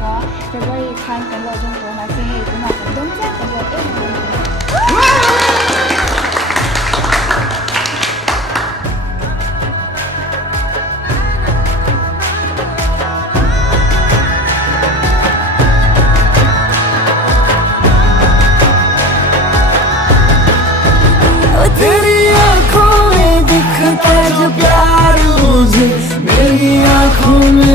ကွာ February ခိုင်းကန်တော့တော့မှာစင်းလေးဒီမှာတော့ကြက်တော့အဲ့လိုतेरी आँखों में दिखता जो प्यार मुझे मेरी आँखों में